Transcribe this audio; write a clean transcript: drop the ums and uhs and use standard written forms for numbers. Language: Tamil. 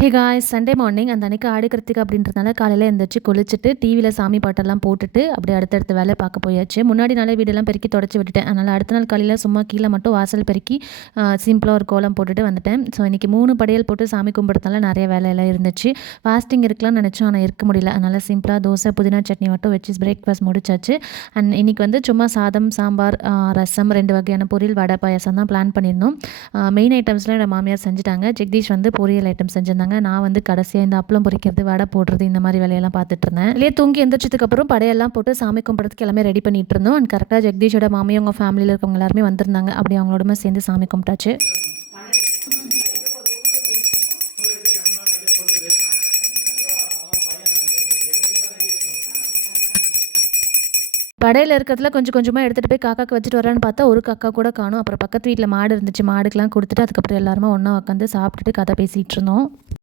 ஹே காய்ஸ், சண்டே மார்னிங் அந்த அன்றைக்கி ஆடி கிருத்திகை அப்படின்றதுனால காலையில் எழுந்திரிச்சு குளிச்சுட்டு டிவியில் சாமி பாட்டெல்லாம் போட்டுட்டு அப்படியே அடுத்தடுத்த வேலை பார்க்க போயாச்சு. முன்னாடி நாளே வீடெல்லாம் பெருக்கி தொடச்சி விட்டுட்டேன். அதனால் அடுத்த நாள் காலையில் சும்மா கீழே மட்டும் வாசல் பெருக்கி சிம்பிளாக ஒரு கோலம் போட்டுட்டு வந்துட்டேன். ஸோ இன்றைக்கி 3 படையல் போட்டு சாமி கும்பிட்றதுனால நிறைய வேலையெல்லாம் இருந்துச்சு. ஃபாஸ்டிங் இருக்கலாம்னு நினச்சோம், ஆனால் இருக்க முடியல. அதனால் சிம்பிளாக தோசை புதினா சட்னி மட்டும் வச்சு பிரேக்ஃபாஸ்ட் முடிச்சாச்சு. அண்ட் இன்றைக்கி வந்து சும்மா சாதம், சாம்பார், ரசம், 2 வகையான பொரியல், வடை, பாயாசம் தான் பிளான் பண்ணியிருந்தோம். மெயின் ஐட்டம்ஸ்லாம் என்னோட மாமியார் செஞ்சுட்டாங்க. ஜெகதீஷ் வந்து பொரியல் ஐட்டம் செஞ்சுருந்தாங்க. நான் வந்து கடைசியாக இந்த அப்பளம் பொரிக்கிறது, வடை போடுறது, இந்த மாதிரி வேலையெல்லாம் பார்த்துட்டு இருந்தேன். இல்லையே தூங்கி எந்திரிச்சதுக்கப்புறம் படையெல்லாம் போட்டு சாமி கும்பிட்றதுக்கு எல்லாமே ரெடி பண்ணிட்டு இருந்தோம். அண்ட் கரெக்டாக ஜெகதீஷோட மாமி அவங்க ஃபேமிலியில் இருக்கவங்க எல்லாருமே வந்திருந்தாங்க. அப்படி அவங்களோட சேர்ந்து சாமி கும்பிட்டாச்சு. படையில் இருக்கிறதுல கொஞ்சம் கொஞ்சமாக எடுத்துகிட்டு போய் காக்காக்கு வச்சுட்டு வரலான்னு பார்த்தா ஒரு காக்கா கூட காணும். அப்புறம் பக்கத்து வீட்டில் மாடு இருந்துச்சு, மாடுக்கெலாம் கொடுத்துட்டு அதுக்கப்புறம் எல்லாருமே ஒன்றா உட்காந்து சாப்பிட்டுட்டு கதை பேசிகிட்டு இருந்தோம்.